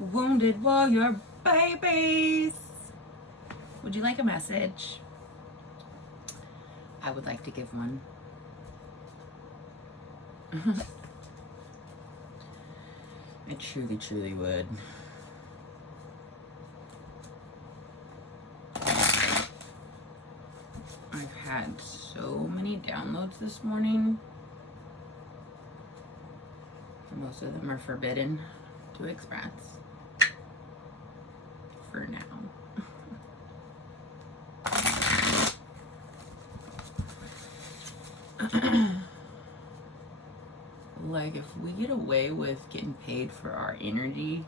Wounded warrior babies. Would you like a message? I would like to give one. I truly would. I've had so many downloads this morning. Most of them are forbidden to express. For now. Like, if we get away with getting paid for our energy,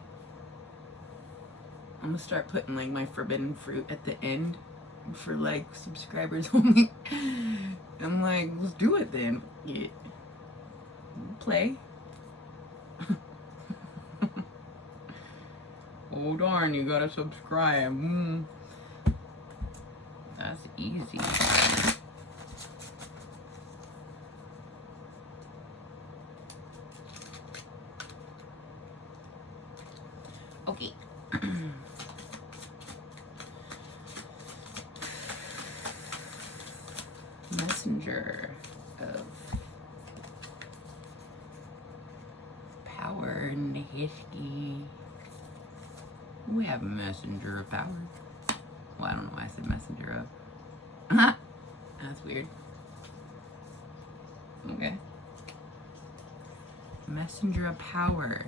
I'm gonna start putting like my forbidden fruit at the end for like subscribers only. I'm like, let's do it then. Yeah. Play. Oh darn, you gotta subscribe. That's easy. Okay. Messenger of power and history. We have messenger of power. Well, I don't know why I said messenger of. That's weird. Okay. Messenger of power.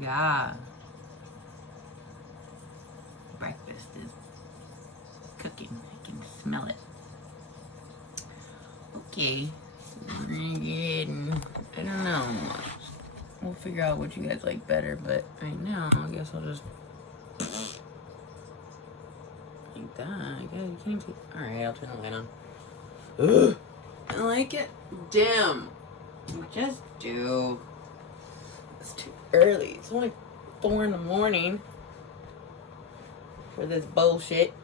Yeah. Breakfast is cooking. I can smell it. Okay. We're gonna get in. I don't know. We'll figure out what you guys like better, but right now, I guess I'll just like that. I guess you can't see. Alright, I'll turn the light on. Ugh. I like it dim. Just do. It's too early. It's only 4 in the morning for this bullshit.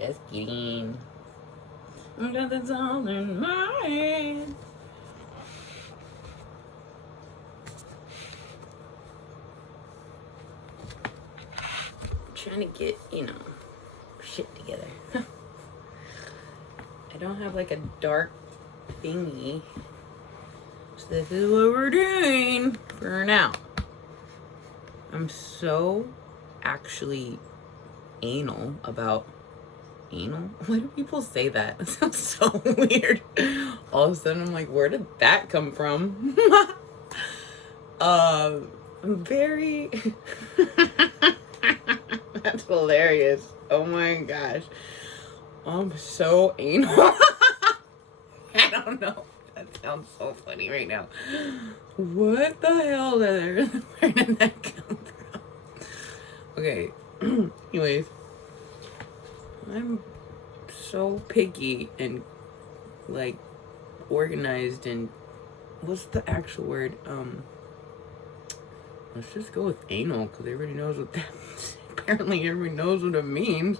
Just kidding. That's all in my head. I'm trying to get, shit together. I don't have like a dark thingy. So this is what we're doing for now. I'm so actually anal about anal. Why do people say that? It sounds so weird. All of a sudden I'm like, where did that come from? I'm very that's hilarious. Oh my gosh. I'm so anal. I don't know. That sounds so funny right now. What the hell? Where did that come from? Okay. Anyways. I'm so picky and like organized and what's the actual word? Let's just go with anal because everybody knows what that means. Apparently everybody knows what it means.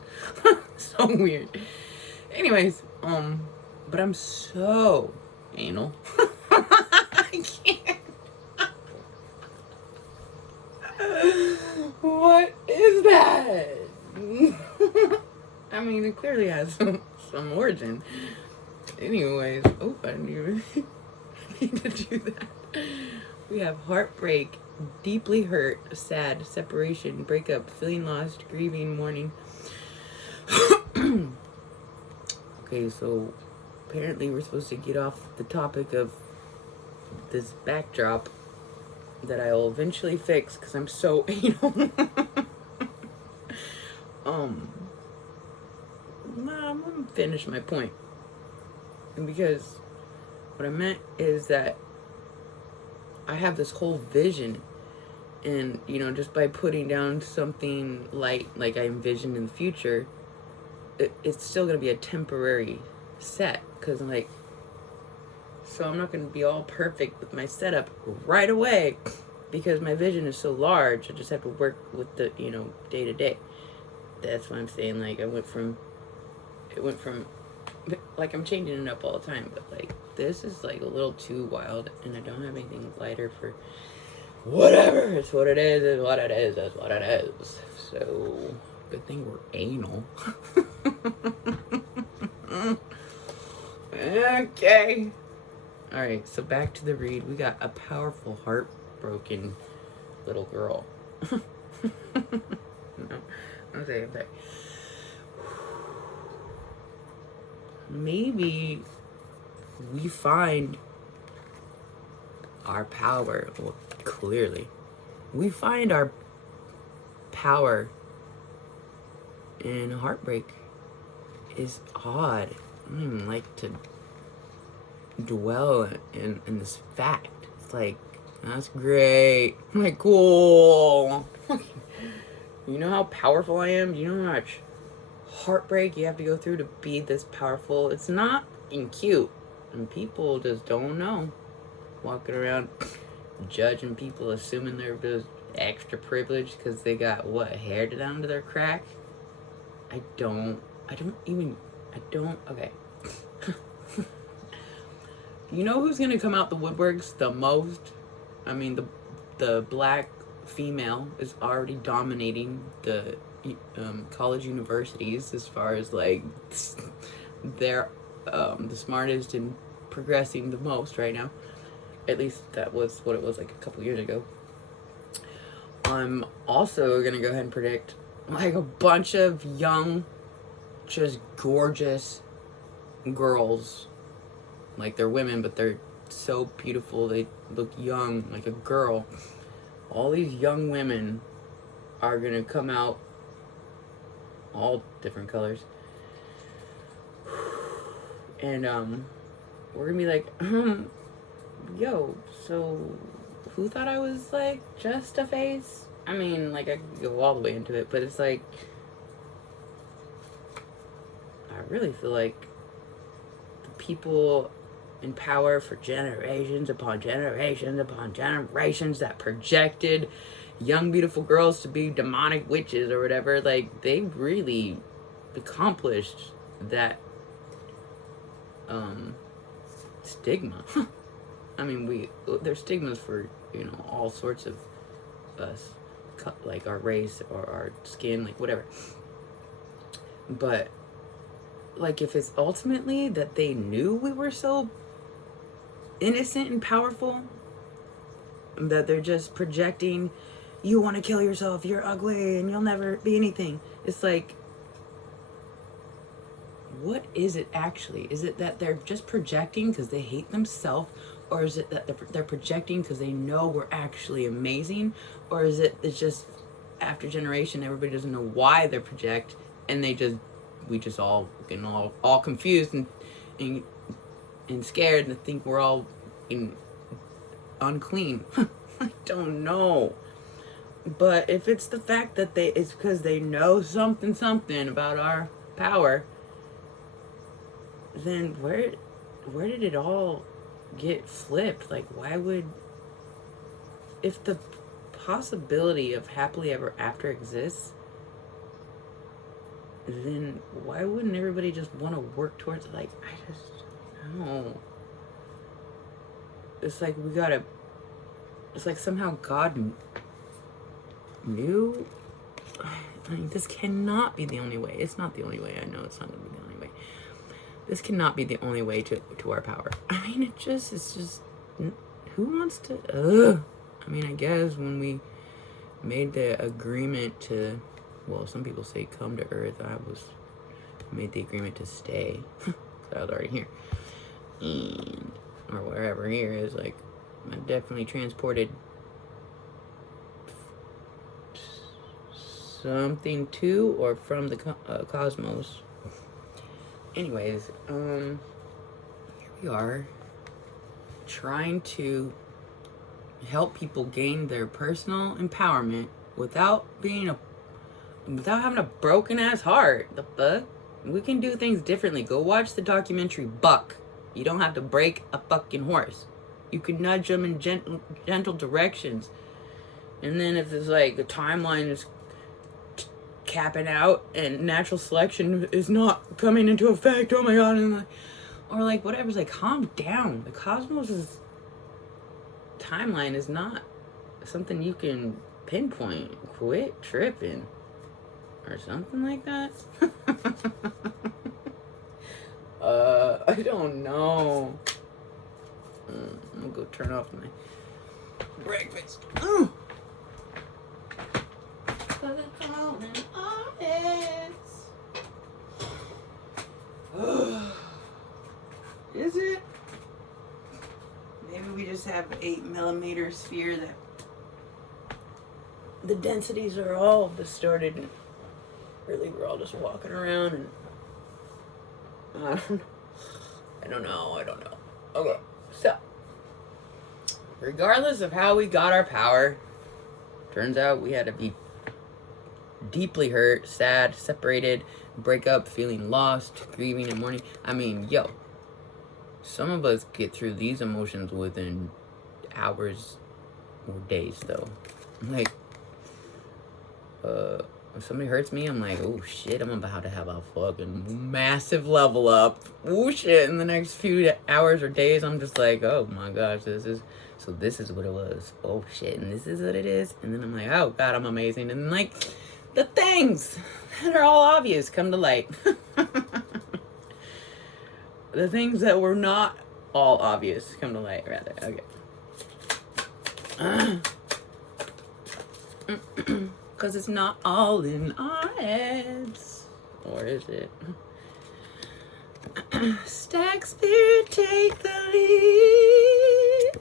So weird. Anyways, but I'm so anal. I can't. What is that? I mean, it clearly has some origin. Anyways, oh, I didn't even need to do that. We have heartbreak, deeply hurt, sad, separation, breakup, feeling lost, grieving, mourning. Okay, so apparently we're supposed to get off the topic of this backdrop that I will eventually fix because I'm so anal. I'm gonna finish my point. Because what I meant is that I have this whole vision, and just by putting down something light like I envision in the future, it's still gonna be a temporary set because I'm like, so I'm not gonna be all perfect with my setup right away because my vision is so large. I just have to work with the day to day. That's why I'm saying like it went from like I'm changing it up all the time, but like this is like a little too wild, and I don't have anything lighter for whatever. It's what it is. It's what it is. That's what it is. So, good thing we're anal. Okay. Alright, so back to the read. We got a powerful, heartbroken little girl. No, I'm saying that. Maybe we find our power. Well, clearly. We find our power in heartbreak. Is odd. I don't even like to dwell in this fact. It's like, that's great. I'm like, cool. You know how powerful I am? Do you know how much heartbreak you have to go through to be this powerful? It's not fucking cute. And people just don't know. Walking around judging people, assuming they're just extra privileged because they got, what, hair down to their crack? Okay. You know who's gonna come out the woodworks the most? I mean, the black female is already dominating the college universities as far as like they're the smartest and progressing the most right now. At least that was what it was like a couple years ago. I'm also gonna go ahead and predict like a bunch of young, just gorgeous girls. Like, they're women, but they're so beautiful. They look young, like a girl. All these young women are gonna come out, all different colors. And we're gonna be like, yo, so who thought I was like just a face? I mean, like, I could go all the way into it, but it's like, I really feel like the people in power for generations upon generations upon generations that projected young beautiful girls to be demonic witches or whatever, like, they really accomplished that stigma. I mean, there's stigmas for, you know, all sorts of us, like our race or our skin, like whatever. But like, if it's ultimately that they knew we were so innocent and powerful, that they're just projecting, you want to kill yourself, you're ugly and you'll never be anything. It's like, what is it actually? Is it that they're just projecting because they hate themselves? Or is it that they're projecting because they know we're actually amazing? Or is it's just after generation, everybody doesn't know why they project, and we just all getting all confused and scared and think we're all unclean. I don't know. But if it's the fact that it's because they know something about our power, then where did it all get flipped? Like, why would, if the possibility of happily ever after exists, then why wouldn't everybody just want to work towards it? Like, I just don't know. It's like it's like somehow God knew. I mean, this cannot be the only way. It's not the only way. I know it's not going to be the only way. This cannot be the only way to our power. I mean, it's just, who wants to, I mean, I guess when we made the agreement to, well, some people say come to Earth, I made the agreement to stay. I was already here. And, or wherever here is, like, I definitely transported something to or from the cosmos. Anyways, here we are, trying to help people gain their personal empowerment without having a broken ass heart. The fuck? We can do things differently. Go watch the documentary Buck. You don't have to break a fucking horse. You can nudge them in gentle directions. And then if it's like the timeline is capping out and natural selection is not coming into effect, oh my god, and like, Or like whatever's like, calm down. The cosmos' timeline is not something you can pinpoint. Quit tripping. Or something like that. I don't know. I'm gonna go turn off my breakfast. Cause it's all in our heads. Is it? Maybe we just have 8mm sphere that the densities are all distorted and really we're all just walking around and I don't know. Okay, so regardless of how we got our power, turns out we had to be deeply hurt, sad, separated, break up, feeling lost, grieving and mourning. I mean, yo, some of us get through these emotions within hours or days, though. Like, if somebody hurts me, I'm like, oh shit, I'm about to have a fucking massive level up. Oh shit, in the next few hours or days, I'm just like, oh my gosh, this is what it was. Oh shit, and this is what it is. And then I'm like, oh god, I'm amazing. And like, the things that are all obvious come to light. The things that were not all obvious come to light, rather. Okay. Because it's not all in our heads. Or is it? Stag Spirit, take the lead.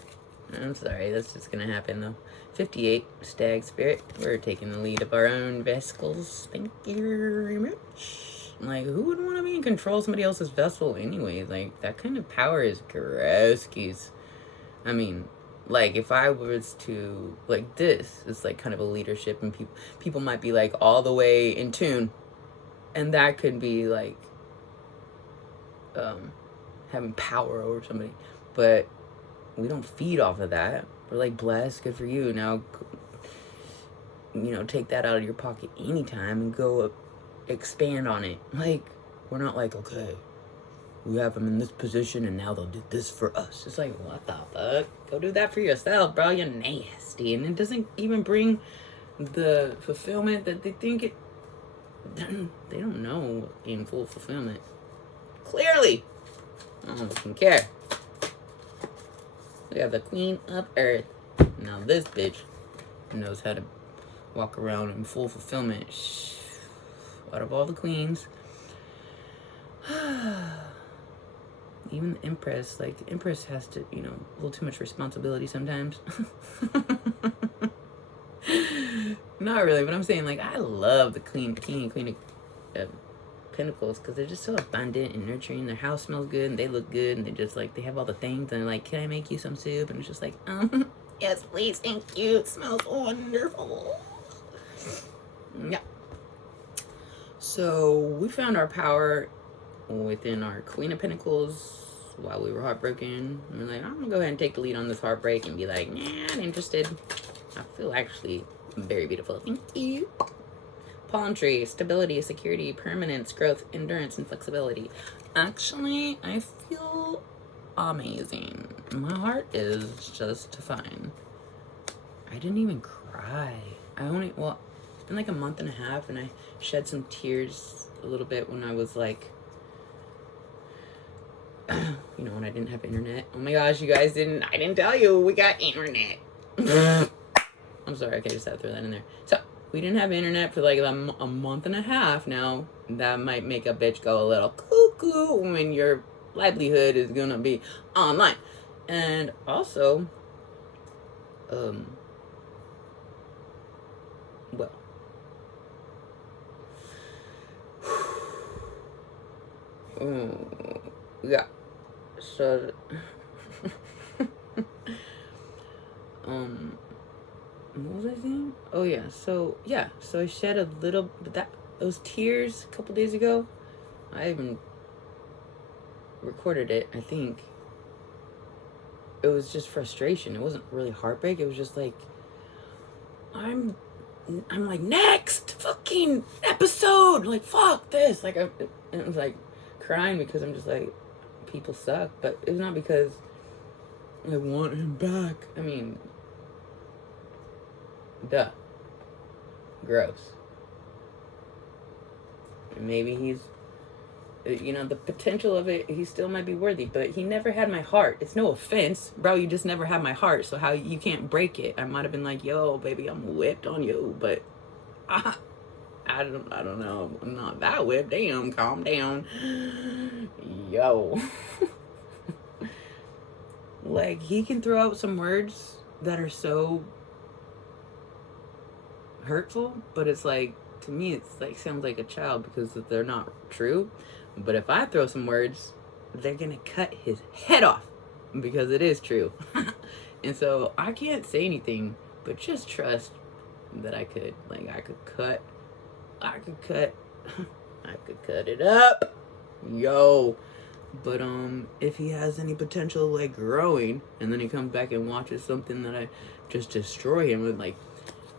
I'm sorry, that's just gonna happen though. 58, Stag Spirit. We're taking the lead of our own vessels. Thank you very much. Like, who would want to be in control of somebody else's vessel anyway? Like, that kind of power is gross. I mean, like, if I was to, like, this is like kind of a leadership, and people might be like all the way in tune, and that could be like having power over somebody, but we don't feed off of that. We're like, blessed, good for you. Now, you know, take that out of your pocket anytime and go expand on it. Like, we're not like, okay, we have them in this position and now they'll do this for us. It's like, what the fuck? Go do that for yourself, bro. You're nasty. And it doesn't even bring the fulfillment that they think it. They don't know in full fulfillment. Clearly. I don't fucking care. We have the Queen of Earth. Now this bitch knows how to walk around in full fulfillment. Out of all the queens. Even the Empress, like, the Empress has to, you know, a little too much responsibility sometimes. Not really, but I'm saying, like, I love the King and Queen of Pentacles because they're just so abundant and nurturing. Their house smells good and they look good and they just, like, they have all the things and they're like, can I make you some soup? And it's just like, yes, please, thank you. It smells wonderful. Yeah. So, we found our power within our Queen of Pentacles while we were heartbroken. And we're like, I'm gonna go ahead and take the lead on this heartbreak and be like, nah, I'm interested. I feel actually very beautiful. Thank you. Palm tree, stability, security, permanence, growth, endurance, and flexibility. Actually, I feel amazing. My heart is just fine. I didn't even cry. It's been like a month and a half, and I shed some tears a little bit when I was like, you know, when I didn't have internet. Oh my gosh, you guys I didn't tell you, we got internet. I'm sorry, okay, just had to throw that in there. So, we didn't have internet for like a month and a half now. That might make a bitch go a little cuckoo when your livelihood is gonna be online. And also, well, yeah, so, what was I saying? Oh yeah, so I shed a little, but those tears a couple days ago, I even recorded it, I think. It was just frustration. It wasn't really heartbreak. It was just like, I'm like, next fucking episode, like, fuck this. Like, it was like crying because I'm just like, people suck, but it's not because I want him back. I mean, duh. Gross. Maybe he's, the potential of it, he still might be worthy, but he never had my heart. It's no offense. Bro, you just never had my heart, so how you can't break it? I might have been like, yo, baby, I'm whipped on you, but I don't know. I'm not that whipped. Damn, calm down. Yo. Like, he can throw out some words that are so hurtful, but it's like, to me, it's like, sounds like a child because they're not true. But if I throw some words, they're gonna cut his head off because it is true. And so I can't say anything, but just trust that I could cut it up. Yo. But if he has any potential like growing, and then he comes back and watches something that I just destroy him with, like,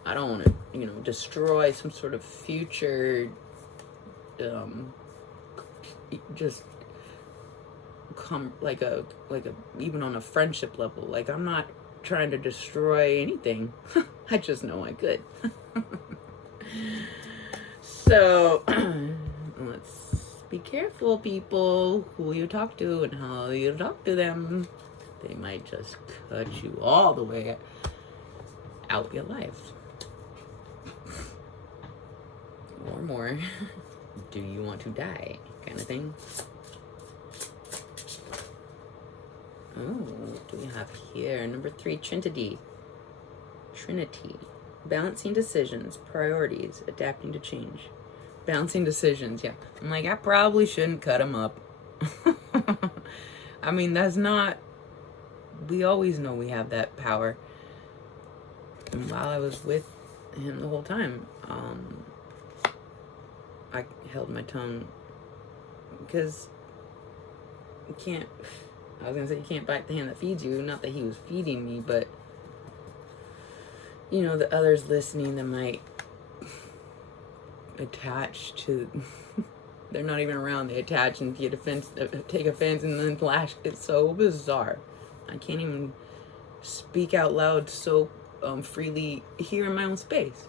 I don't want to, destroy some sort of future, just come like a even on a friendship level. Like, I'm not trying to destroy anything. I just know I could. So let's be careful, people, who you talk to and how you talk to them. They might just cut you all the way out your life. Or more. Do you want to die? Kind of thing. Oh, what do we have here? Number 3, Trinity. Balancing decisions, priorities, adapting to change. Balancing decisions, yeah. I'm like, I probably shouldn't cut him up. I mean, that's not... We always know we have that power. And while I was with him the whole time, I held my tongue. Because you can't... I was going to say, you can't bite the hand that feeds you. Not that he was feeding me, but... the others listening that might attach to... They're not even around. They attach and take offense and then flash. It's so bizarre. I can't even speak out loud so freely here in my own space.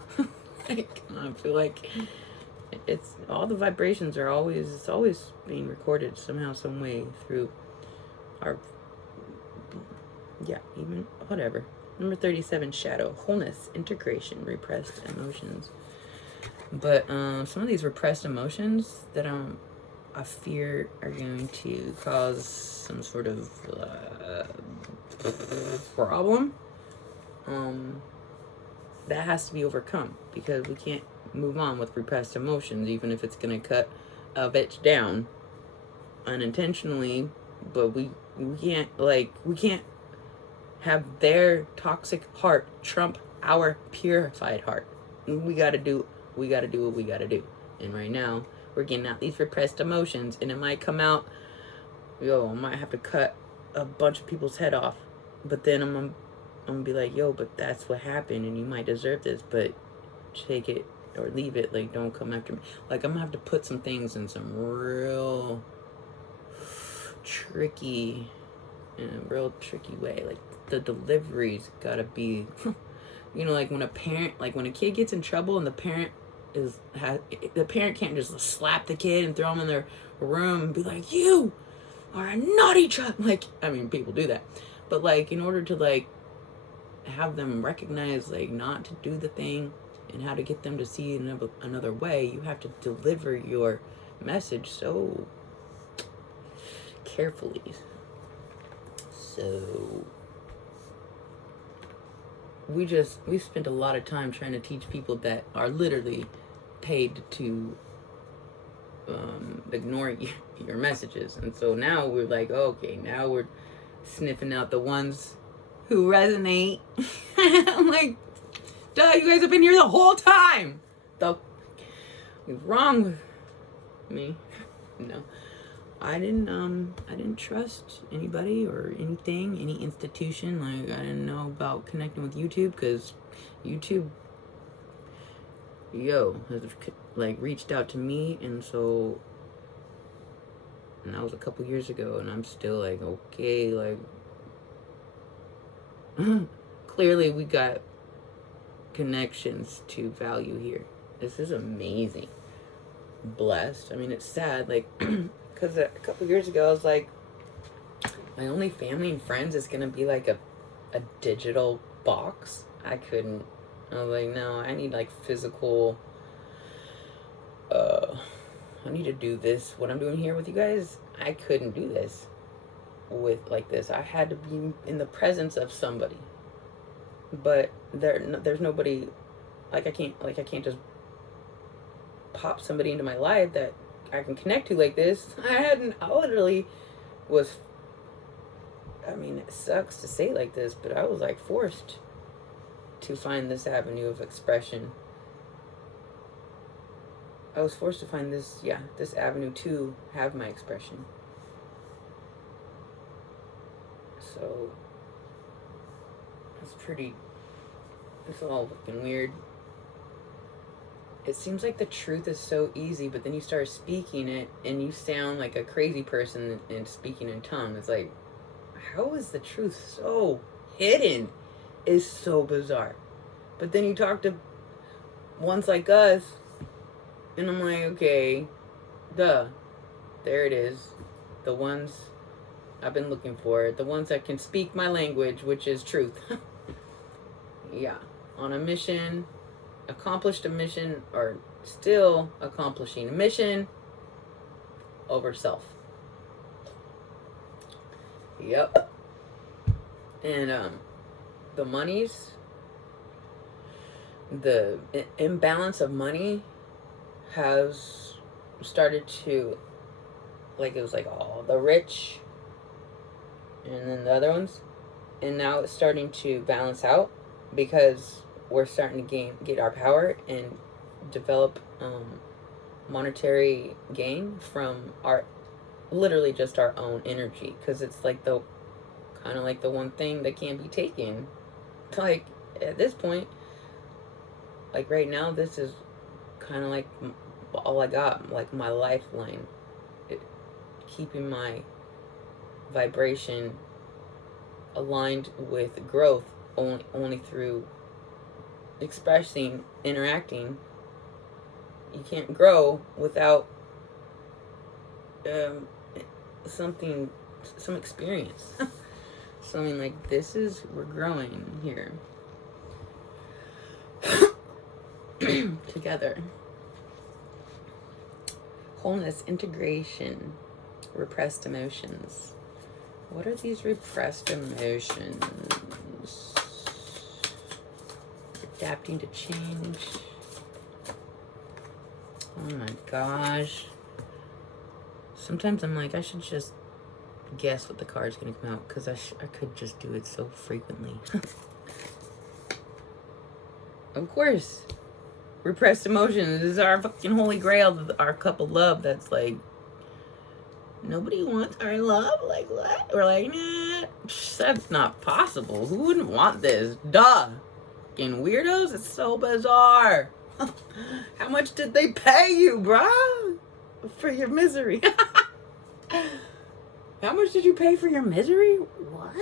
Like, I feel like it's all the vibrations are always... It's always being recorded somehow, some way through our... Yeah, even... Whatever. Number 37, Shadow. Wholeness, integration, repressed emotions. But some of these repressed emotions that I fear are going to cause some sort of problem, that has to be overcome, because we can't move on with repressed emotions, even if it's going to cut a bitch down unintentionally. But we can't have their toxic heart trump our purified heart. We gotta do what we gotta do. And right now, we're getting out these repressed emotions, and it might come out, I might have to cut a bunch of people's head off. But then I'm gonna be like, but that's what happened, and you might deserve this, but take it or leave it. Like, don't come after me. Like, I'm gonna have to put some things in some real tricky, in a real tricky way. Like, the delivery's gotta be, like when a kid gets in trouble and the parent can't just slap the kid and throw him in their room and be like, you are a naughty child. Like, I mean, people do that, but like, in order to like have them recognize like not to do the thing and how to get them to see another way, you have to deliver your message so carefully. So we spent a lot of time trying to teach people that are literally paid to ignore your messages. And so now we're like, okay, now we're sniffing out the ones who resonate. I'm like, duh, you guys have been here the whole time. The what's wrong with me? No. I didn't trust anybody or anything, any institution. Like, I didn't know about connecting with YouTube, because YouTube, has like reached out to me, and so And that was a couple years ago, and I'm still like, okay, like, clearly we got connections to value here. This is amazing. Blessed. I mean, it's sad, like, because a couple years ago, I was like, my only family and friends is gonna be like a digital box. I was like, no, I need like physical. I need to do this. What I'm doing here with you guys, I couldn't do this with like this. I had to be in the presence of somebody. But there's nobody. I can't just pop somebody into my life that I can connect to like this. I literally was. I mean, it sucks to say like this, but I was like forced to find this avenue of expression. I was forced to find this avenue to have my expression. So, it's all looking weird. It seems like the truth is so easy, but then you start speaking it and you sound like a crazy person and speaking in tongues. It's like, how is the truth so hidden? It's so bizarre. But then you talk to ones like us, and I'm like, okay, there it is. The ones I've been looking for. The ones that can speak my language, which is truth. Yeah. On a mission, accomplished a mission, or still accomplishing a mission over self. Yep. And the imbalance of money has started to, like, it was like, oh, the rich and then the other ones, and now it's starting to balance out because we're starting to get our power and develop monetary gain from literally just our own energy, because it's like the kind of like the one thing that can't be taken. Like, at this point, like right now, this is kind of like all I got, like my lifeline, keeping my vibration aligned with growth only through expressing, interacting. You can't grow without some experience. So I mean, like, we're growing here together. Wholeness, integration, repressed emotions. What are these repressed emotions? Adapting to change. Oh my gosh. Sometimes I'm like, I should just guess what the card's gonna come out, because I could just do it so frequently. Of course. Repressed emotions is our fucking holy grail, our cup of love that's like, nobody wants our love? Like, what? We're like, nah, that's not possible. Who wouldn't want this? Duh. Fucking weirdos? It's so bizarre. How much did they pay you, bruh? For your misery? How much did you pay for your misery? What?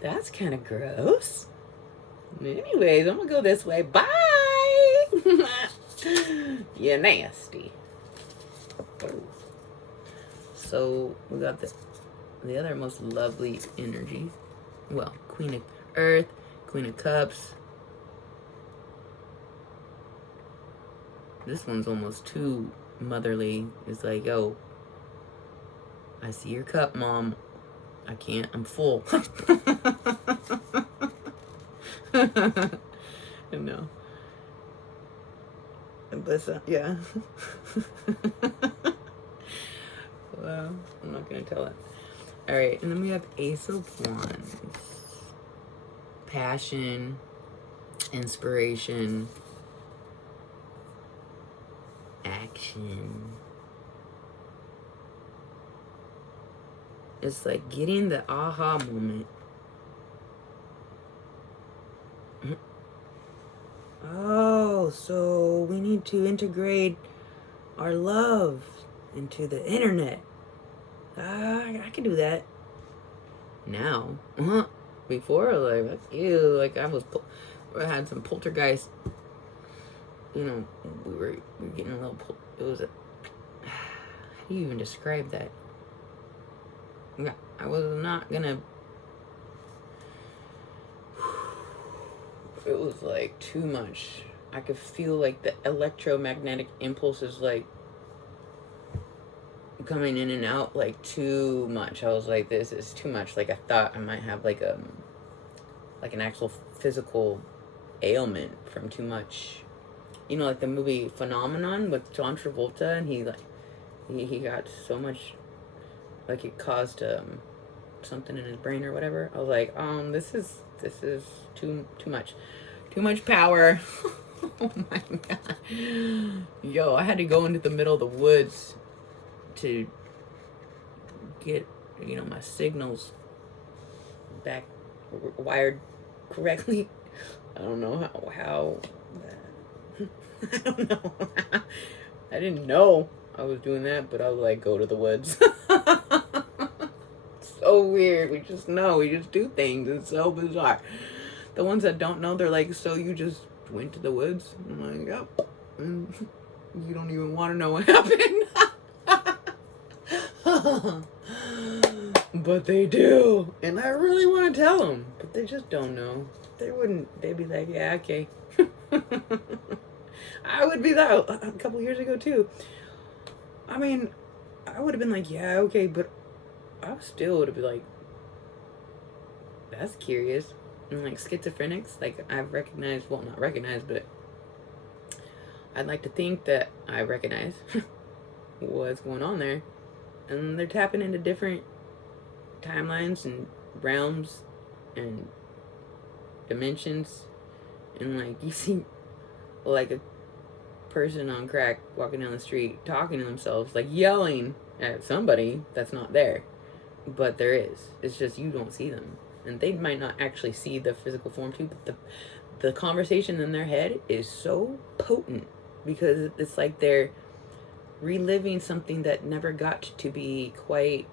That's kind of gross. Anyways, I'm gonna go this way. Bye. You're nasty. Oh. So we got the other most lovely energy. Well, Queen of Earth, Queen of Cups. This one's almost too motherly. It's like, yo, I see your cup, Mom. I can't. I'm full. No. But yeah. Well, I'm not gonna tell it. All right, and then we have Ace of Wands. Passion, inspiration, action. It's like getting the aha moment. Oh, so we need to integrate our love into the internet. I can do that now. Before, like, ew, like I had some poltergeist. You know, we were getting a little. It was a. How do you even describe that? Yeah, I was not gonna. It was like too much. I could feel like the electromagnetic impulses like coming in and out like too much. I was like, this is too much. Like I thought I might have like an actual physical ailment from too much. You know, like the movie Phenomenon with John Travolta, and he got so much, like it caused something in his brain or whatever. I was like, this is too much power. Oh my god. Yo, I had to go into the middle of the woods to get, you know, my signals back wired correctly. I don't know how I don't know. I didn't know I was doing that, but I was like, go to the woods. So weird. We just know. We just do things. It's so bizarre. The ones that don't know, they're like, so you just went to the woods? I'm like, yep. And you don't even want to know what happened. But they do. And I really want to tell them. But they just don't know. They'd be like, yeah, okay. I would be that a couple years ago too. I mean, I would have been like, yeah, okay, but I still would have been like, that's curious. And like schizophrenics, like I've recognized, well, not recognized, but I'd like to think that I recognize what's going on there. And they're tapping into different timelines and realms and dimensions. And like, you see like a person on crack walking down the street talking to themselves, like yelling at somebody that's not there. But there is. It's just you don't see them. And they might not actually see the physical form too, but the conversation in their head is so potent because it's like they're reliving something that never got to be quite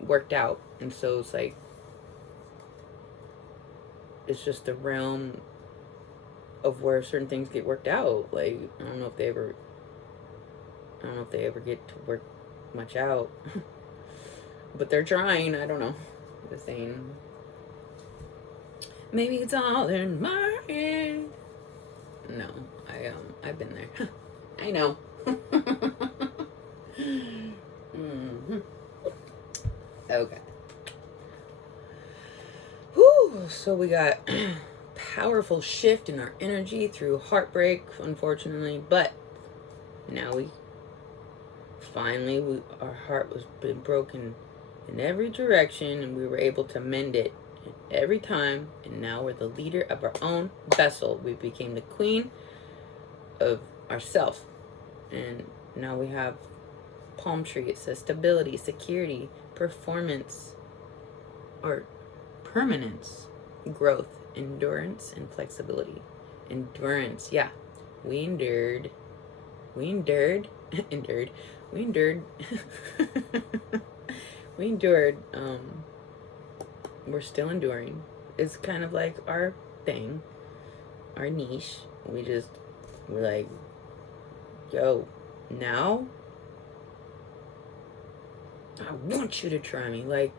worked out. And so it's like, it's just the realm of where certain things get worked out. Like, I don't know if they ever get to work much out. But they're trying. I don't know. Just saying. Maybe it's all in my head. No, I've been there. I know. Mm-hmm. Okay. Whew. So we got powerful shift in our energy through heartbreak, unfortunately, but now our heart was been broken in every direction, and we were able to mend it every time, and now we're the leader of our own vessel. We became the queen of ourself, and now we have palm tree. It says stability, security, performance, or permanence, growth, endurance, and flexibility. Endurance, yeah. We endured we endured we're still enduring. It's kind of like our thing, our niche. We're like, yo, now I want you to try me, like,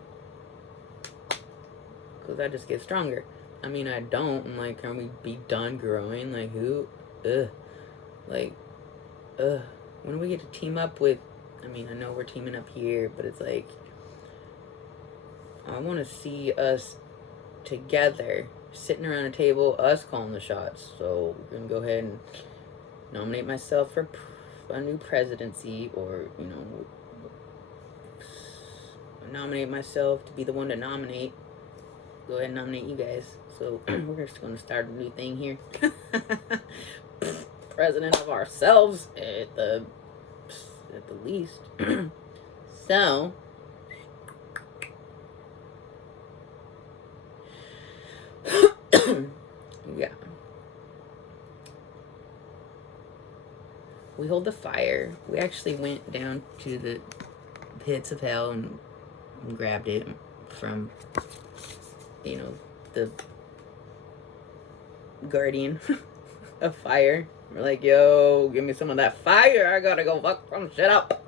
because I just get stronger. I mean, I don't. I'm like, can we be done growing? Like, who? Like, when we get to team up with, I mean, I know we're teaming up here, but it's like, I want to see us together, sitting around a table, us calling the shots. So we're going to go ahead and nominate myself for a new presidency, or, you know, nominate myself to be the one to nominate. Go ahead and nominate you guys. So we're just going to start a new thing here. President of ourselves at the least. So yeah. we hold the fire. We actually went down to the pits of hell and grabbed it from, you know, the guardian of fire. We're like, yo, give me some of that fire. I gotta go fuck some shit up.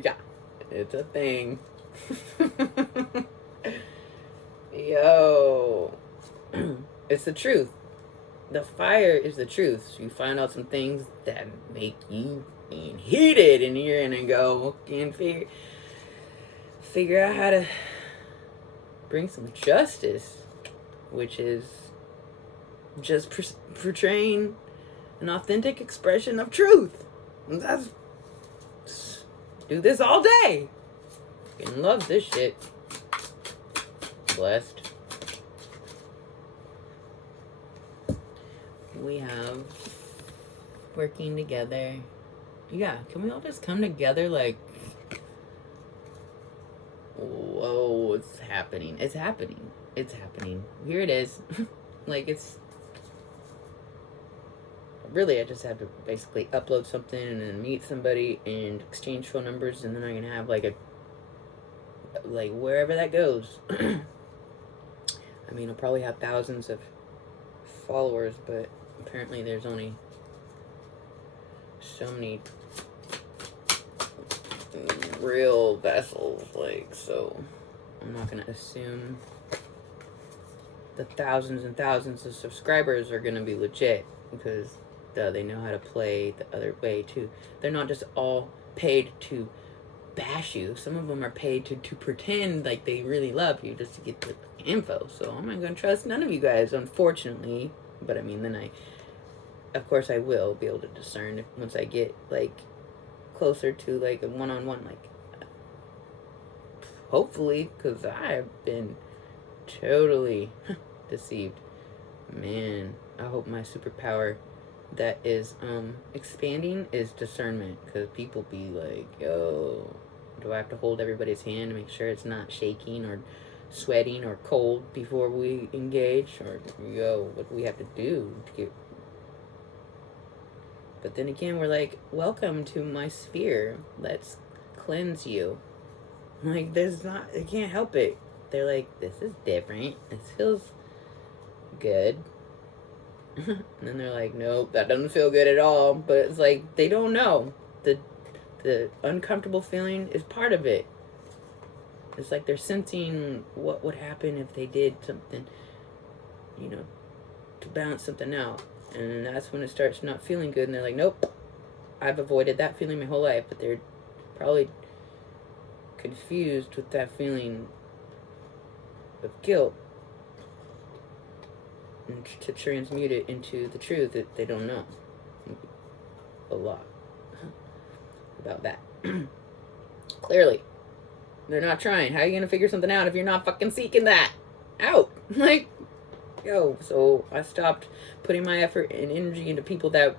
Yeah, it's a thing. Yo, it's the truth. The fire is the truth. So you find out some things that make you heated, and you're gonna go and figure out how to bring some justice, which is just portraying an authentic expression of truth. And that's, do this all day. Fucking love this shit. Blessed. We have working together. Yeah, can we all just come together like, whoa, it's happening. It's happening. It's happening. Here it is. Like, it's really, I just have to basically upload something and then meet somebody and exchange phone numbers, and then I can have like wherever that goes. I mean, I'll probably have thousands of followers, but apparently there's only so many real vessels, like, so I'm not gonna assume the thousands and thousands of subscribers are gonna be legit, because they know how to play the other way too. They're not just all paid to bash you. Some of them are paid to pretend like they really love you just to get the info. So I'm not gonna trust none of you guys, unfortunately. But I mean, then of course I will be able to discern once I get like closer to like a one-on-one, like, hopefully, because I've been totally deceived. Man, I hope my superpower that is expanding is discernment, because people be like, yo, do I have to hold everybody's hand to make sure it's not shaking or sweating or cold before we engage, or yo, what do we have to do to get? But then again, we're like, welcome to my sphere, let's cleanse you. Like, I can't help it. They're like, this is different, this feels good. And then they're like, nope, that doesn't feel good at all. But it's like, they don't know. The uncomfortable feeling is part of it. It's like they're sensing what would happen if they did something, to balance something out. And that's when it starts not feeling good. And they're like, nope, I've avoided that feeling my whole life. But they're probably confused with that feeling of guilt, and to transmute it into the truth that they don't know a lot about that. Clearly, they're not trying. How are you gonna figure something out if you're not fucking seeking that out? Like, yo, so I stopped putting my effort and energy into people that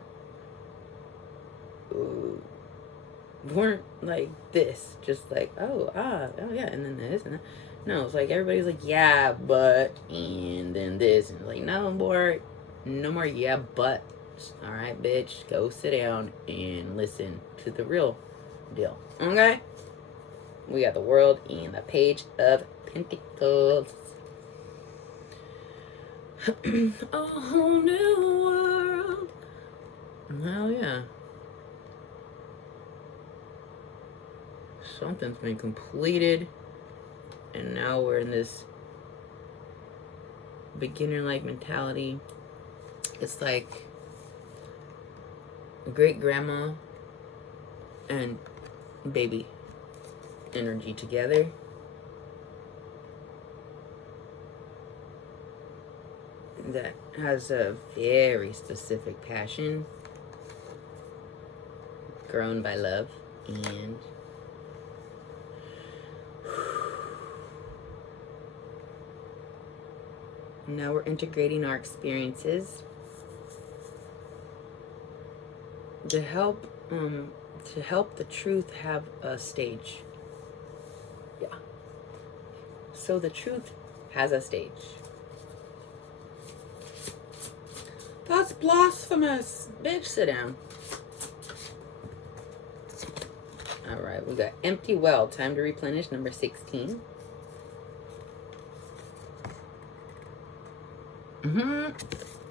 weren't like this, just like, oh yeah, and then this and that. No, it's like everybody's like, yeah, but, and then this, and like, no more yeah, but. All right, bitch, go sit down and listen to the real deal. Okay, we got the world in the Page of Pentacles. A whole new world. Hell yeah. Something's been completed, and now we're in this beginner-like mentality. It's like great grandma and baby energy together. That has a very specific passion, grown by love, and now we're integrating our experiences to help the truth have a stage. Yeah. So the truth has a stage. That's blasphemous. Bitch, sit down. Alright, we got Empty Well. Time to replenish, number 16.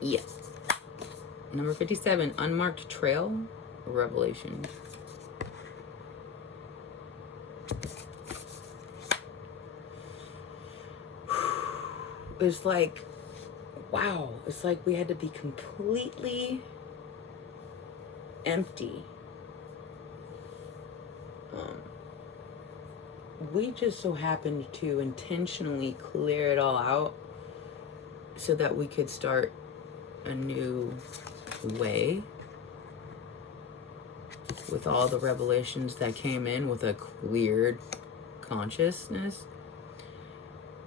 Yeah. Number 57, Unmarked Trail. Revelation. It's like, wow. It's like we had to be completely empty. We just so happened to intentionally clear it all out so that we could start a new way with all the revelations that came in with a cleared consciousness.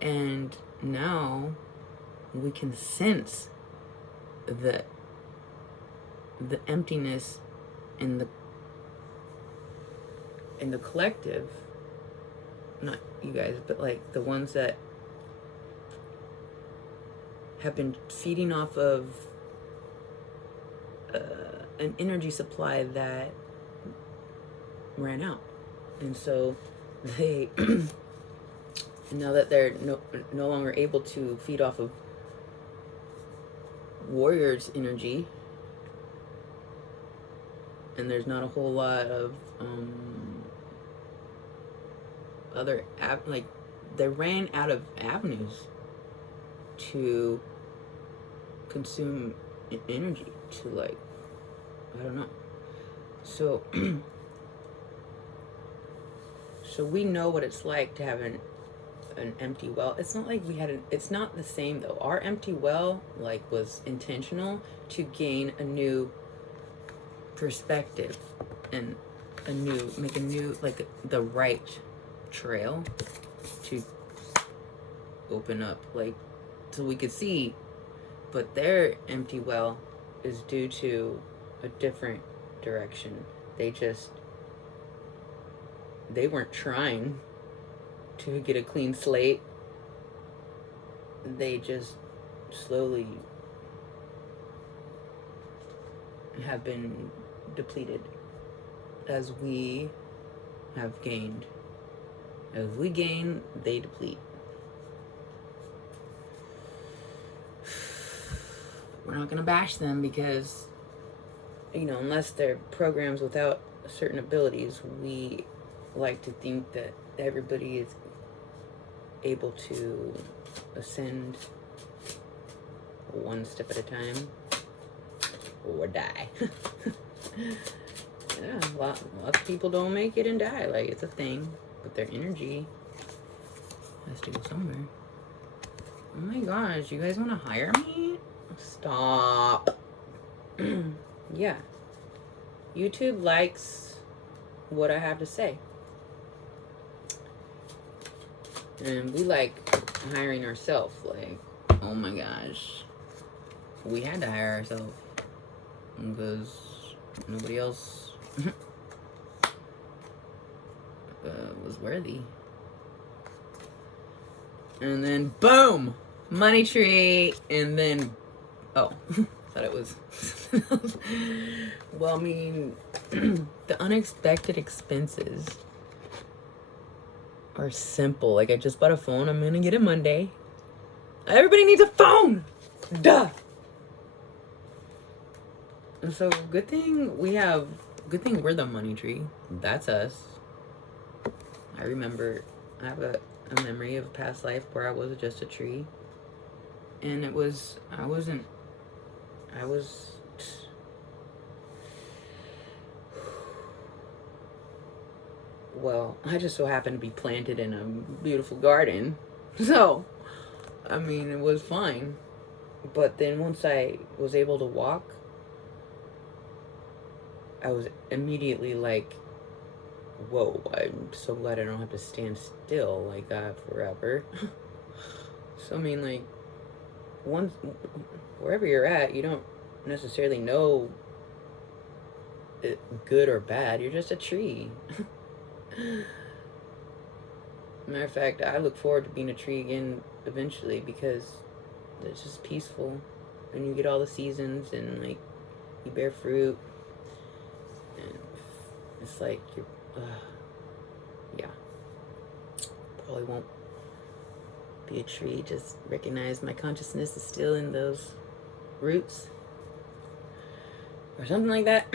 And now we can sense the emptiness in the collective. Not you guys, but like the ones that have been feeding off of an energy supply that ran out. And so they now that they're no longer able to feed off of warriors' energy, and there's not a whole lot of other like they ran out of avenues to consume energy, to like, I don't know. So so we know what it's like to have an empty well. It's not like we had it's not the same though. Our empty well like was intentional to gain a new perspective and make a new, like the right trail to open up, like, so we could see. But their empty well is due to a different direction. They weren't trying to get a clean slate. They just slowly have been depleted as we have gained. As we gain, they deplete. We're not gonna bash them because, you know, unless they're programs without certain abilities, we like to think that everybody is able to ascend one step at a time or die. Yeah, lots of people don't make it and die. Like, it's a thing. But their energy has to go somewhere. Oh my gosh, you guys want to hire me? Stop. Yeah. YouTube likes what I have to say. And we like hiring ourselves. Like, oh my gosh. We had to hire ourselves. Because nobody else was worthy. And then boom, money tree. And then oh, thought it was well, I mean, the unexpected expenses are simple. Like, I just bought a phone. I'm gonna get it Monday. Everybody needs a phone. Duh. And so good thing we're the money tree. That's us. I remember, I have a memory of a past life where I was just a tree. And I was, well, I just so happened to be planted in a beautiful garden. So, I mean, it was fine. But then once I was able to walk, I was immediately like, whoa, I'm so glad I don't have to stand still like that forever. So, I mean, like, wherever you're at, you don't necessarily know it, good or bad. You're just a tree. Matter of fact, I look forward to being a tree again eventually because it's just peaceful. and you get all the seasons, and like you bear fruit, and it's like you're, yeah, probably won't be a tree. Just recognize my consciousness is still in those roots, or something like that.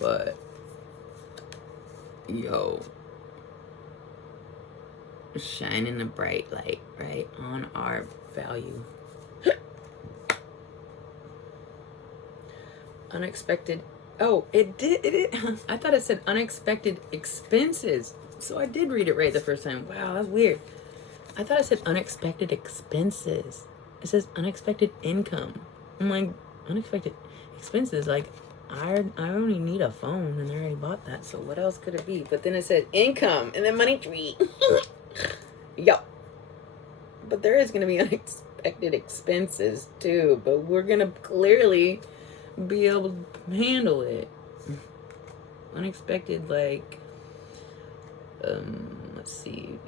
But yo, shining a bright light right on our value. Unexpected. Oh, it did. I thought it said unexpected expenses. So I did read it right the first time. Wow, that's weird. I thought it said unexpected expenses. It says unexpected income. I'm like, unexpected expenses? Like, I only need a phone and I already bought that. So what else could it be? But then it said income and then money tree. Yo. But there is going to be unexpected expenses too. But we're going to clearly be able to handle it. Unexpected, like, let's see,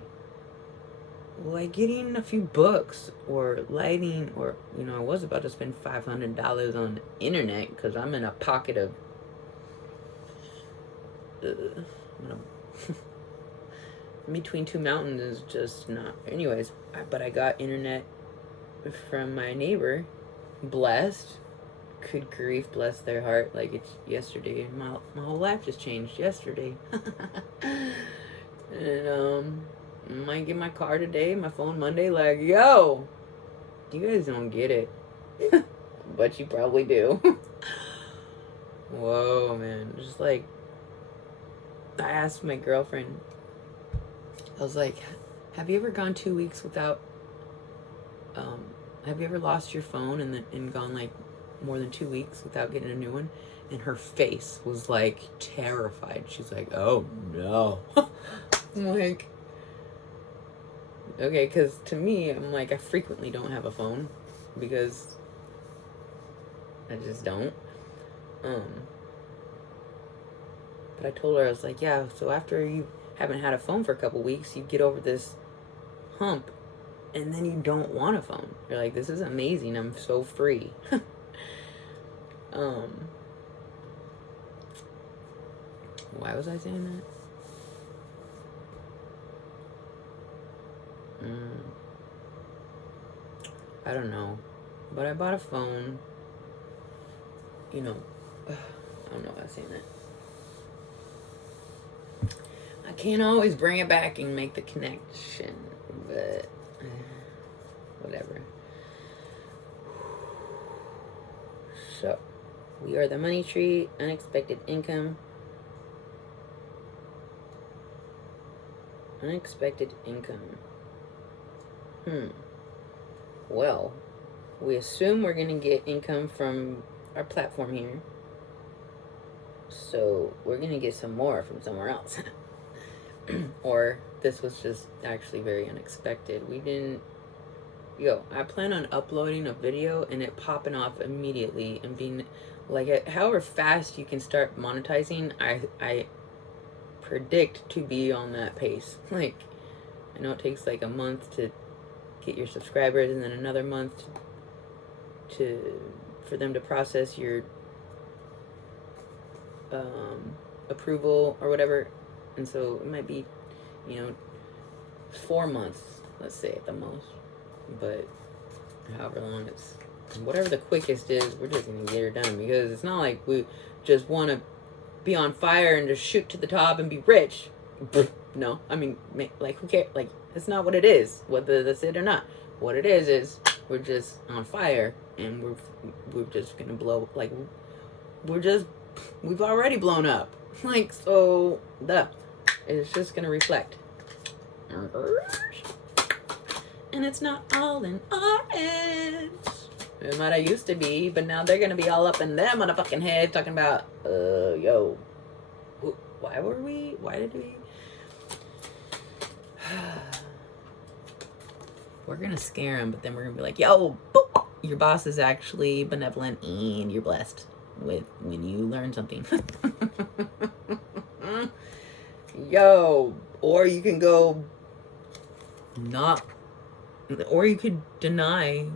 like getting a few books or lighting, or, you know, I was about to spend $500 on the internet because I'm in a pocket of between two mountains is just not, anyways. But I got internet from my neighbor. Blessed. Good grief, bless their heart. Like, it's yesterday. My whole life just changed yesterday. And might get my car today, my phone Monday. Like, yo, you guys don't get it. But you probably do. Whoa, man. Just like, I asked my girlfriend, I was like, have you ever gone 2 weeks without, have you ever lost your phone and gone like more than 2 weeks without getting a new one? And her face was like terrified. She's like, oh no. I'm like, okay, because to me, I'm like, I frequently don't have a phone because I just don't. But I told her, I was like, yeah, so after you haven't had a phone for a couple weeks, you get over this hump and then you don't want a phone. You're like, this is amazing. I'm so free. Why was I saying that? I don't know. But I bought a phone. You know, I don't know why I was saying that. I can't always bring it back and make the connection, but whatever. So, we are the money tree, unexpected income. Unexpected income. Well, we assume we're going to get income from our platform here. So, we're going to get some more from somewhere else. Or this was just actually very unexpected. We didn't... Yo, I plan on uploading a video and it popping off immediately and being... Like, however fast you can start monetizing, I predict to be on that pace. Like, I know it takes like a month to get your subscribers and then another month for them to process your approval or whatever. And so it might be, 4 months, let's say at the most. But however long it's, whatever the quickest is, we're just gonna get her done, because it's not like we just want to be on fire and just shoot to the top and be rich. No, I mean, like, who cares? Like, that's not what it is, whether that's it or not. What it is we're just on fire and we're just gonna blow. Like, we've already blown up. Like, so it's just gonna reflect. And it's not all in our heads. It might have used to be, but now they're gonna be all up in their motherfucking head talking about, yo, why did we? We're gonna scare them, but then we're gonna be like, yo, boop, your boss is actually benevolent and you're blessed with when you learn something. Yo, or you can go or you could deny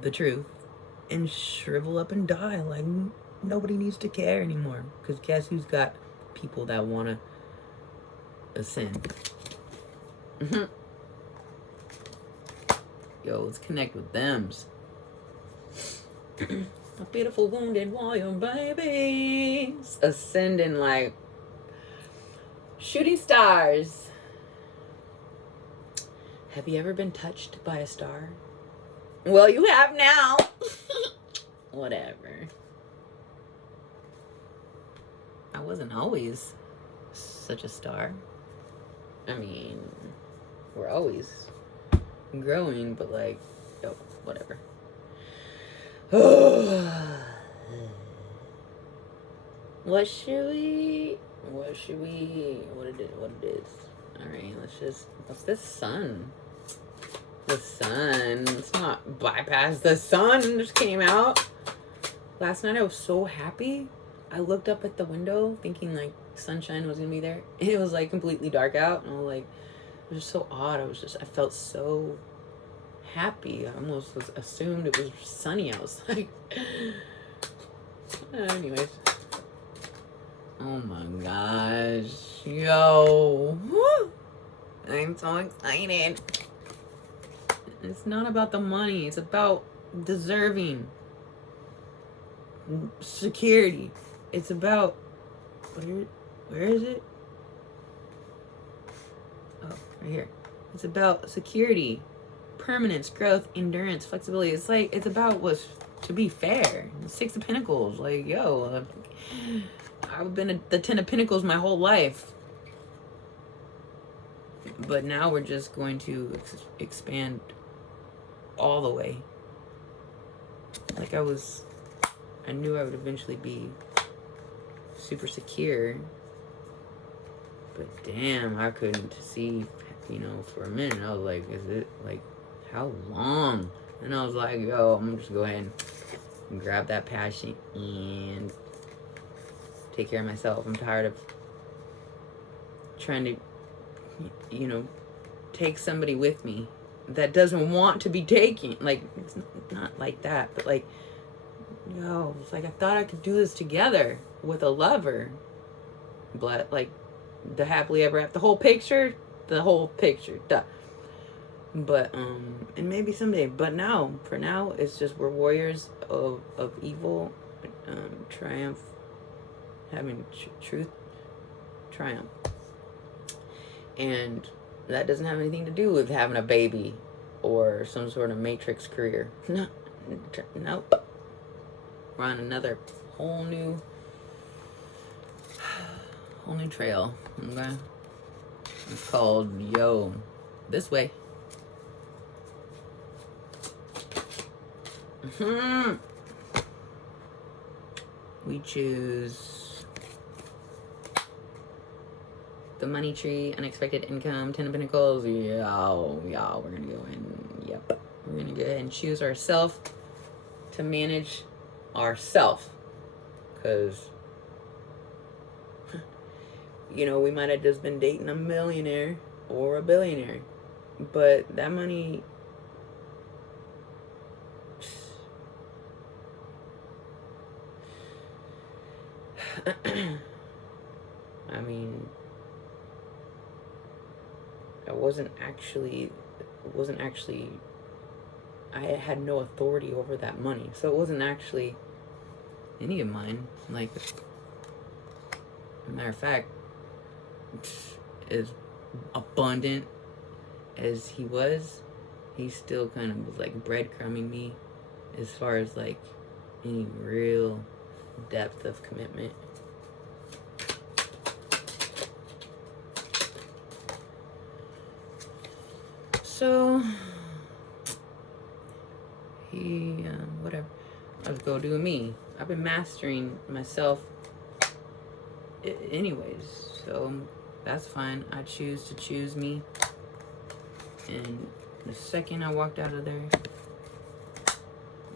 the truth and shrivel up and die. Like, nobody needs to care anymore. Because guess who's got people that want to ascend? Yo, let's connect with thems. A beautiful wounded warrior, babies. Ascending like shooting stars. Have you ever been touched by a star? Well, you have now. Whatever. I wasn't always such a star. I mean, we're always growing, but like, oh, whatever. What it is. Alright, what's this sun? The sun. Let's not bypass the sun. Just came out. Last night I was so happy. I looked up at the window thinking like sunshine was gonna be there. And it was like completely dark out. And I was like, it was just so odd. I felt so happy. I almost assumed it was sunny outside. Anyways. Oh my gosh. Yo. I'm so excited. It's not about the money. It's about deserving security. It's about where is it? Oh, right here. It's about security, permanence, growth, endurance, flexibility. It's about what's to be fair. Six of Pentacles. Like, yo, I've been the Ten of Pentacles my whole life. But now we're just going to expand all the way. Like I knew I would eventually be super secure. But damn, I couldn't see, for a minute. I was like, is it, like, how long? And I was like, yo, I'm just go ahead and grab that passion and take care of myself. I'm tired of trying to, take somebody with me that doesn't want to be taken. Like, it's not like that, but like, it's like I thought I could do this together with a lover. But like, the happily ever after, the whole picture, duh. But and maybe someday, but now, for now, it's just we're warriors of evil, triumph, having truth triumph. And that doesn't have anything to do with having a baby or some sort of matrix career. Nope. We're on another whole new trail. Okay. It's called this way. We choose the money tree, unexpected income, Ten of Pentacles. We're gonna go we're gonna go ahead and choose ourselves to manage ourselves, because we might have just been dating a millionaire or a billionaire, but that money, I mean, I had no authority over that money, so it wasn't actually any of mine. Like, matter of fact, as abundant as he was, he still kind of was like breadcrumbing me as far as like any real depth of commitment. So whatever. I was go doing me. I've been mastering myself anyways, so that's fine. I choose to choose me. And the second I walked out of there,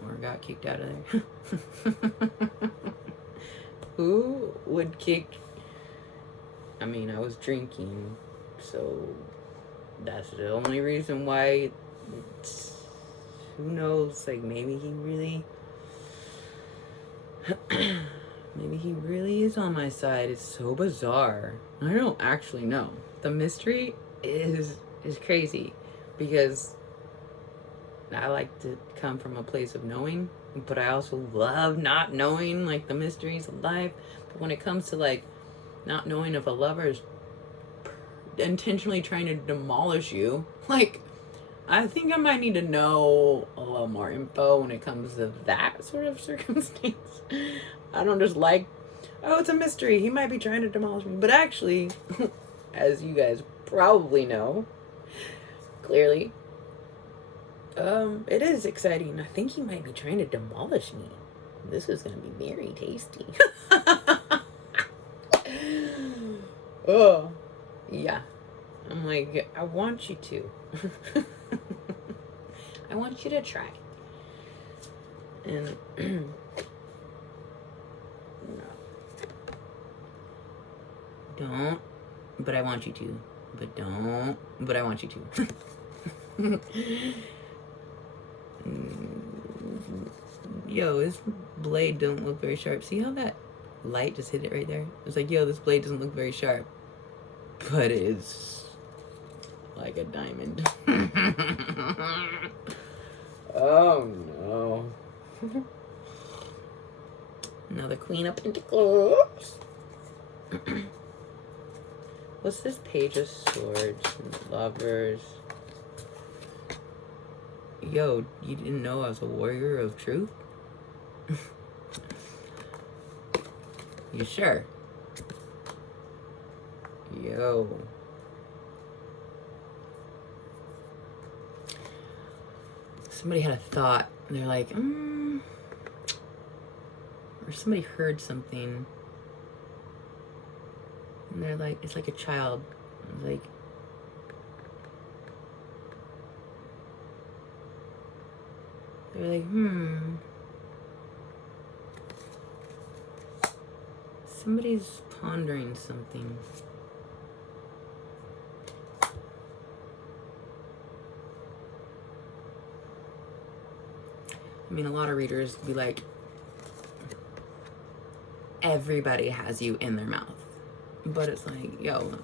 or got kicked out of there, who would kick? I mean, I was drinking, so that's the only reason why who knows? Like, maybe he really maybe he really is on my side. It's so bizarre. I don't actually know. The mystery is crazy, because I like to come from a place of knowing, but I also love not knowing, like, the mysteries of life. But when it comes to, like, not knowing if a lover is intentionally trying to demolish you, like, I think I might need to know a little more info when it comes to that sort of circumstance. I don't just like, oh, it's a mystery, he might be trying to demolish me. But actually, as you guys probably know, clearly, it is exciting. I think he might be trying to demolish me. This is gonna be very tasty. Oh, yeah. I'm like, I want you to. I want you to try. And no. Don't, but I want you to. But don't, but I want you to. Yo, this blade don't look very sharp. See how that light just hit it right there? It's like, yo, this blade doesn't look very sharp. But it's like a diamond. Oh no. Another Queen of Pentacles. What's this Page of Swords and Lovers? Yo, you didn't know I was a warrior of truth? You sure? Yo. Somebody had a thought. And they're like, or somebody heard something. And they're like, it's like a child. Like, they're like, somebody's pondering something. I mean, a lot of readers be like, everybody has you in their mouth. But it's like, yo,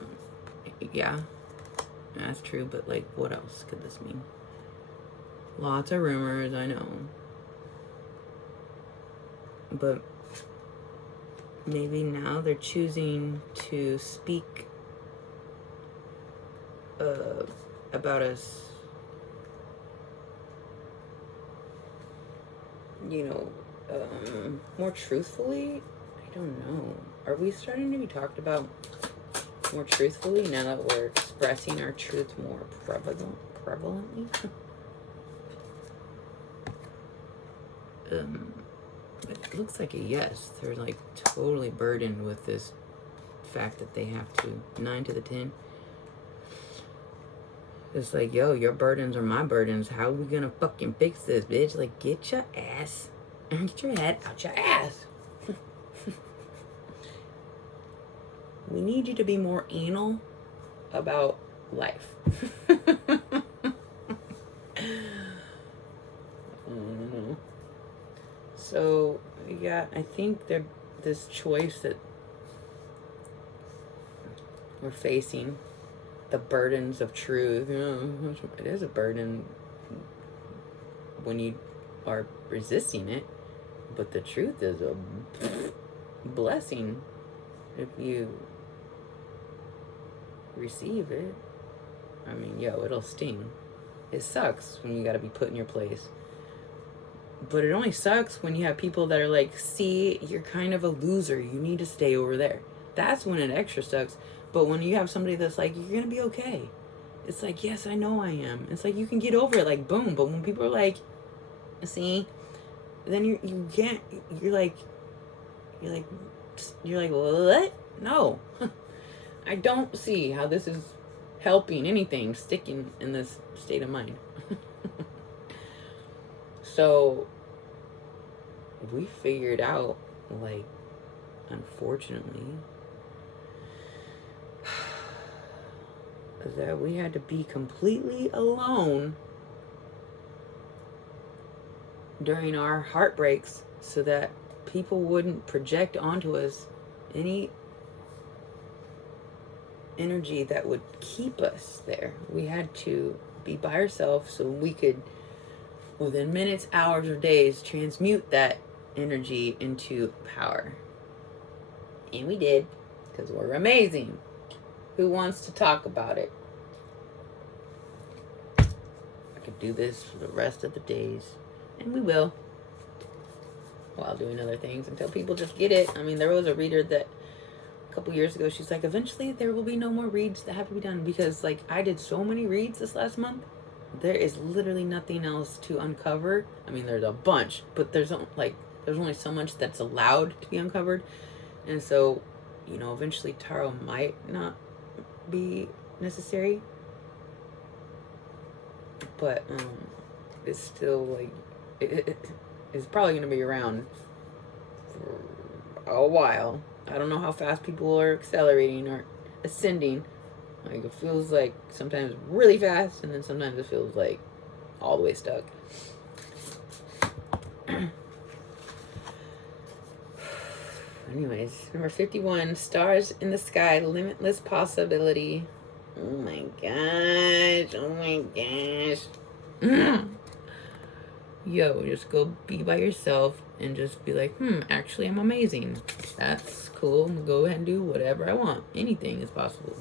yeah, that's true, but like, what else could this mean? Lots of rumors, I know. But maybe now they're choosing to speak about us, you know, more truthfully. I don't know. Are we starting to be talked about more truthfully now that we're expressing our truth more prevalently? It looks like a yes. They're like totally burdened with this fact that they have to 9 to the 10. It's like, yo, your burdens are my burdens. How are we gonna fucking fix this, bitch? Like, get your ass, get your head out your ass. We need you to be more anal about life. So, yeah, I think that this choice that we're facing, the burdens of truth, you know, it is a burden when you are resisting it, but the truth is a blessing if you receive it. I mean, yo, it'll sting. It sucks when you gotta be put in your place. But it only sucks when you have people that are like, see, you're kind of a loser. You need to stay over there. That's when it extra sucks. But when you have somebody that's like, you're going to be okay. It's like, yes, I know I am. It's like, you can get over it, like, boom. But when people are like, see, then you can't, you're like, what? No. I don't see how this is helping anything, sticking in this state of mind. So, we figured out, like, unfortunately, that we had to be completely alone during our heartbreaks so that people wouldn't project onto us any energy that would keep us there. We had to be by ourselves so we could, within minutes, hours, or days, transmute that energy into power. And we did, because we're amazing. Who wants to talk about it? I could do this for the rest of the days, and we will, while doing other things, until people just get it. I mean, there was a reader that a couple years ago, she's like, eventually there will be no more reads that have to be done, because like I did so many reads this last month. There is literally nothing else to uncover. I mean, there's a bunch, but there's only so much that's allowed to be uncovered. And so, you know, eventually tarot might not be necessary, but it's still like it's probably going to be around for a while. I don't know how fast people are accelerating or ascending. Like, it feels like sometimes really fast, and then sometimes it feels like all the way stuck. Anyways, number 51, stars in the sky, limitless possibility. Oh my gosh. Oh my gosh. Yo, just go be by yourself and just be like, actually I'm amazing. That's cool. I'm gonna go ahead and do whatever I want. Anything is possible.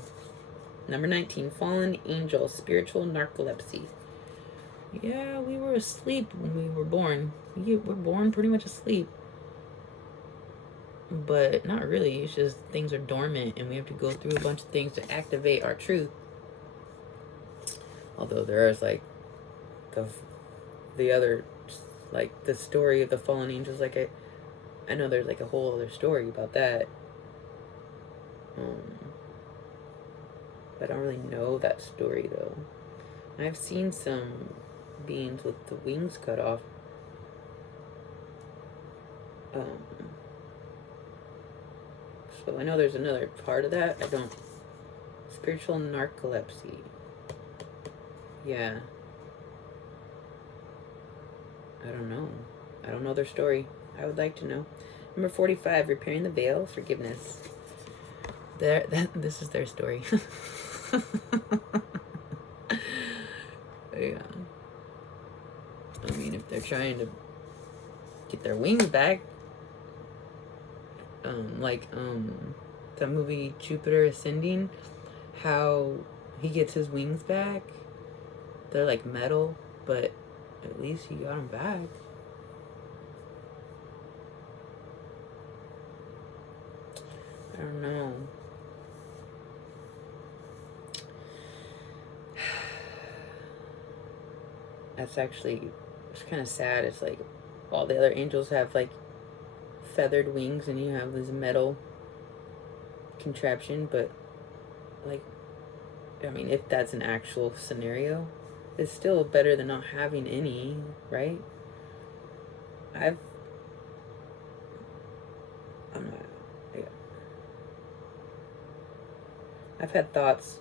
Number 19, fallen angel, spiritual narcolepsy. Yeah, we were asleep when we were born. We're born pretty much asleep. But not really. It's just things are dormant and we have to go through a bunch of things to activate our truth. Although there is like the other, like the story of the fallen angels. Like I know there's like a whole other story about that. But I don't really know that story though. I've seen some beings with the wings cut off. So I know there's another part of that. I don't. Spiritual narcolepsy. Yeah. I don't know. I don't know their story. I would like to know. Number 45, repairing the veil, forgiveness. This is their story. Yeah. I mean, if they're trying to get their wings back, the movie Jupiter Ascending, how he gets his wings back. They're like metal, but at least he got them back. I don't know. That's actually, it's kind of sad. It's like all the other angels have like feathered wings and you have this metal contraption, but like, I mean, if that's an actual scenario, it's still better than not having any, right? I've had thoughts.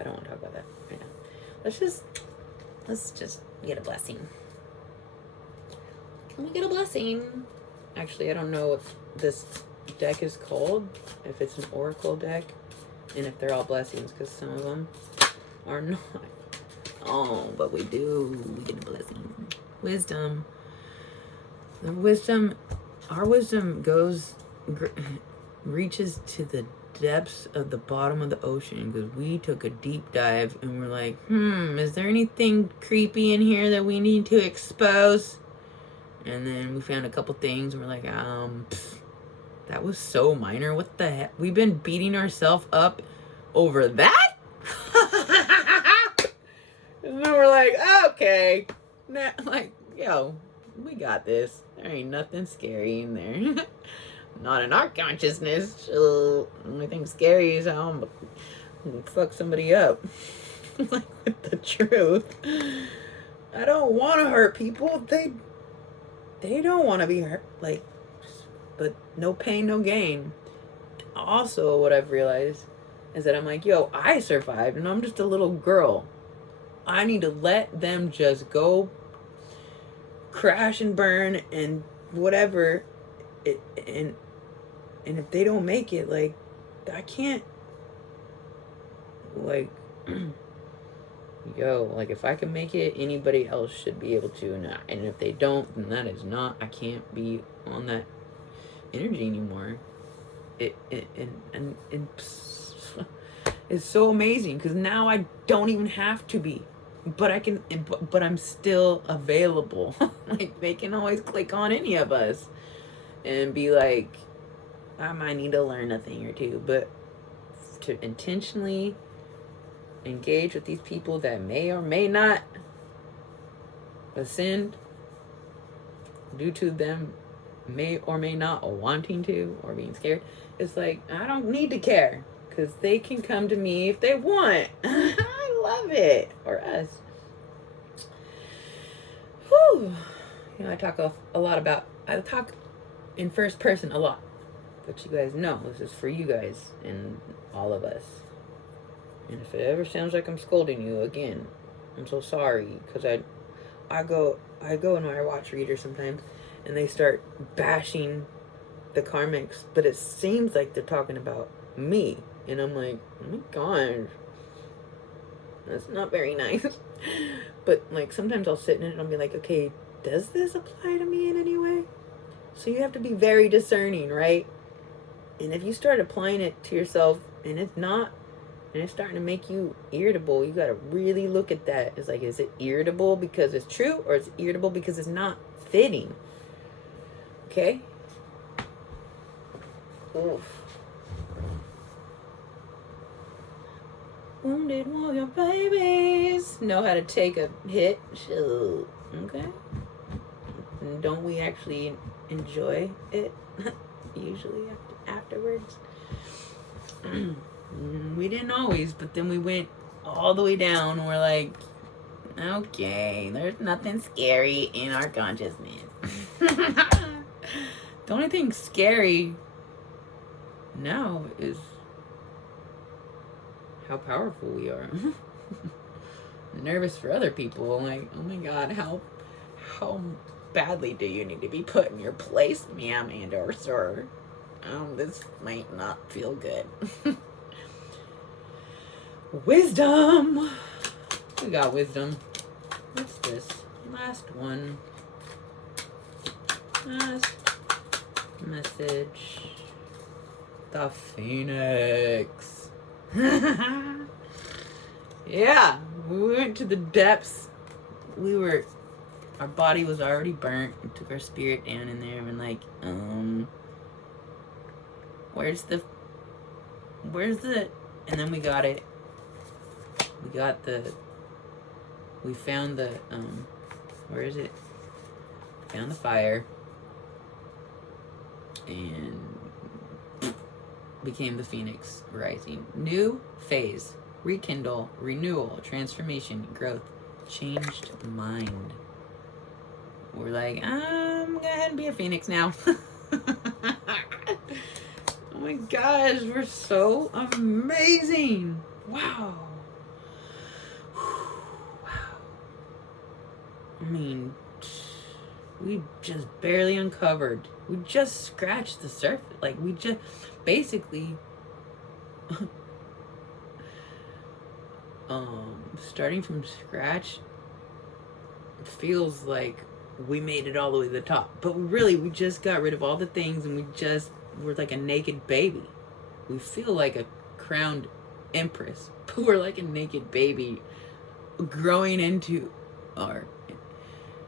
I don't want to talk about that right now. Let's just get a blessing. Can we get a blessing? Actually, I don't know what this deck is called, if it's an oracle deck, and if they're all blessings, because some of them are not. Oh, but we get a blessing. Wisdom. Our wisdom reaches to the depths of the bottom of the ocean, because we took a deep dive and we're like, is there anything creepy in here that we need to expose? And then we found a couple things and we're like, that was so minor. What the heck? We've been beating ourselves up over that? And then we're like, okay. Nah, like, yo, we got this. There ain't nothing scary in there. Not in our consciousness. The only thing scary is how I'm fuck somebody up. Like, with the truth. I don't want to hurt people. They don't want to be hurt. Like, but no pain, no gain. Also, what I've realized is that I'm like, yo, I survived and I'm just a little girl. I need to let them just go crash and burn and whatever, and if they don't make it, like, I can't, like, yo, like, if I can make it, anybody else should be able to, and if they don't, then that is not, I can't be on that energy anymore. And it's so amazing, because now I don't even have to be, but I can, but I'm still available. Like, they can always click on any of us and be like, I might need to learn a thing or two, but to intentionally engage with these people that may or may not ascend due to them may or may not wanting to or being scared, it's like, I don't need to care, because they can come to me if they want. I love it. Or us. Whew. You know, I talk in first person a lot, but you guys know this is for you guys and all of us. And if it ever sounds like I'm scolding you, again, I'm so sorry, because I go in my watch reader sometimes, and they start bashing the karmics, but it seems like they're talking about me, and I'm like, oh my gosh, that's not very nice. But like, sometimes I'll sit in it and I'll be like, okay, does this apply to me in any way? So you have to be very discerning, right? And if you start applying it to yourself and it's not, and it's starting to make you irritable, you got to really look at that. It's like, is it irritable because it's true, or is it irritable because it's not fitting? Okay? Oof. Wounded warrior babies know how to take a hit. Shoot. Okay? And don't we actually enjoy it? Usually afterwards. We didn't always, but then we went all the way down and we're like, okay, there's nothing scary in our consciousness. The only thing scary now is how powerful we are. Nervous for other people. Like, oh my god, how badly do you need to be put in your place, ma'am and or sir? This might not feel good. Wisdom. We got wisdom. What's this? Last one. Last message. The Phoenix. Yeah, we went to the depths. Our body was already burnt. We took our spirit down in there and like, where's the, and then we got it. We found the, where is it? Found the fire. And became the Phoenix rising. New phase. Rekindle. Renewal. Transformation. Growth. Changed mind. We're like, I'm gonna go ahead and be a Phoenix now. Oh my gosh, we're so amazing. Wow. Wow. I mean, we just barely uncovered. We just scratched the surface. Like, we just basically starting from scratch feels like we made it all the way to the top. But really, we just got rid of all the things, and we're like a naked baby. We feel like a crowned empress, but we're like a naked baby growing into our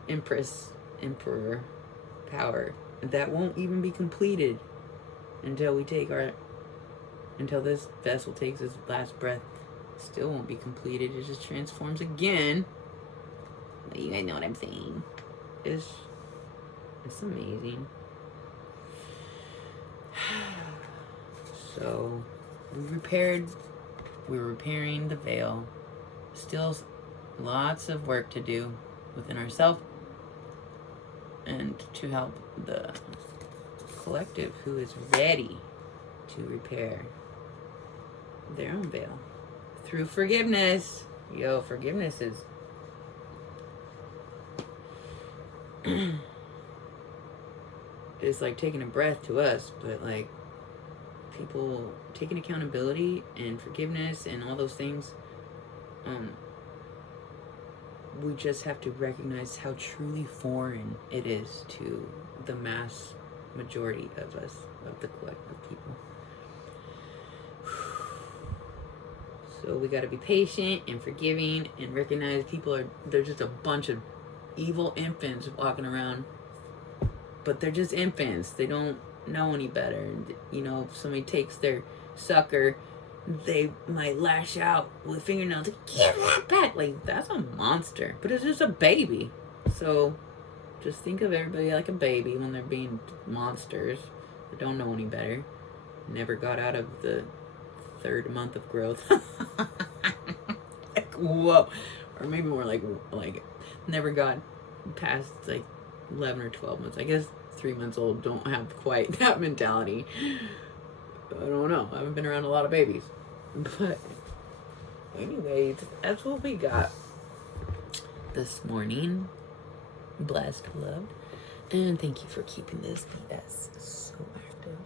emperor power that won't even be completed until this vessel takes its last breath. Still won't be completed. It just transforms again. But you guys know what I'm saying. It's amazing. So we're repairing the veil. Still lots of work to do within ourselves and to help the collective who is ready to repair their own veil through forgiveness. Yo, forgiveness is It's like taking a breath to us, but like people taking accountability and forgiveness and all those things, we just have to recognize how truly foreign it is to the mass majority of us, of the collective people. So we got to be patient and forgiving and recognize they're just a bunch of evil infants walking around, but they're just infants. They don't know any better. And, you know, if somebody takes their sucker, they might lash out with fingernails. Like, give that back. Like, that's a monster. But it's just a baby. So just think of everybody like a baby when they're being monsters that don't know any better. Never got out of the 3rd month of growth. Like, whoa. Or maybe more like never got past like 11 or 12 months. I guess 3 months old don't have quite that mentality. I don't know. I haven't been around a lot of babies. But anyways, that's what we got this morning. Blessed, loved. And thank you for keeping this BS so active.